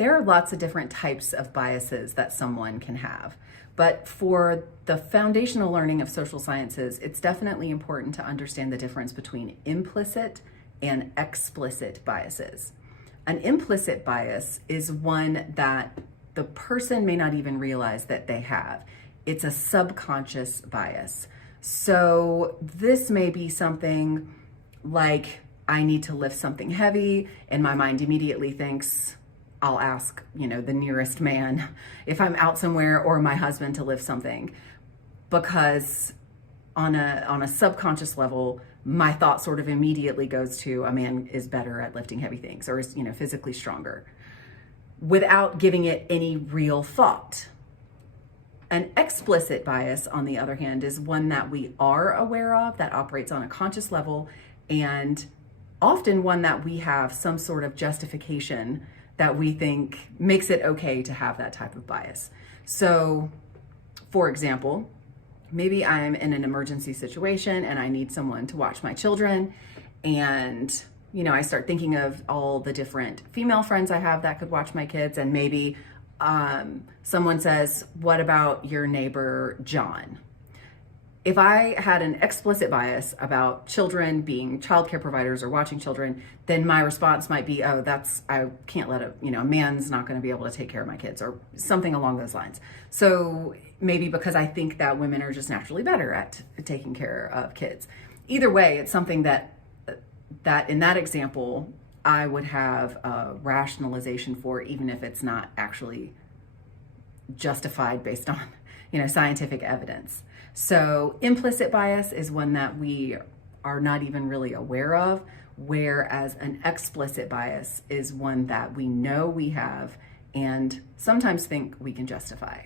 There are lots of different types of biases that someone can have. But for the foundational learning of social sciences, it's definitely important to understand the difference between implicit and explicit biases. An implicit bias is one that the person may not even realize that they have. It's a subconscious bias. So this may be something like, I need to lift something heavy, and my mind immediately thinks, I'll ask, the nearest man if I'm out somewhere, or my husband to lift something, because on a subconscious level, my thought sort of immediately goes to a man is better at lifting heavy things, or is, physically stronger, without giving it any real thought. An explicit bias, on the other hand, is one that we are aware of, that operates on a conscious level, and often one that we have some sort of justification that we think makes it okay to have that type of bias. So, for example, maybe I'm in an emergency situation and I need someone to watch my children, and I start thinking of all the different female friends I have that could watch my kids, and maybe someone says, what about your neighbor John? If I had an explicit bias about children being childcare providers or watching children, then my response might be, oh, I can't let a man's not going to be able to take care of my kids, or something along those lines. So maybe because I think that women are just naturally better at taking care of kids. Either way, it's something that in that example, I would have a rationalization for, even if it's not actually justified based on, scientific evidence. So implicit bias is one that we are not even really aware of, whereas an explicit bias is one that we know we have and sometimes think we can justify.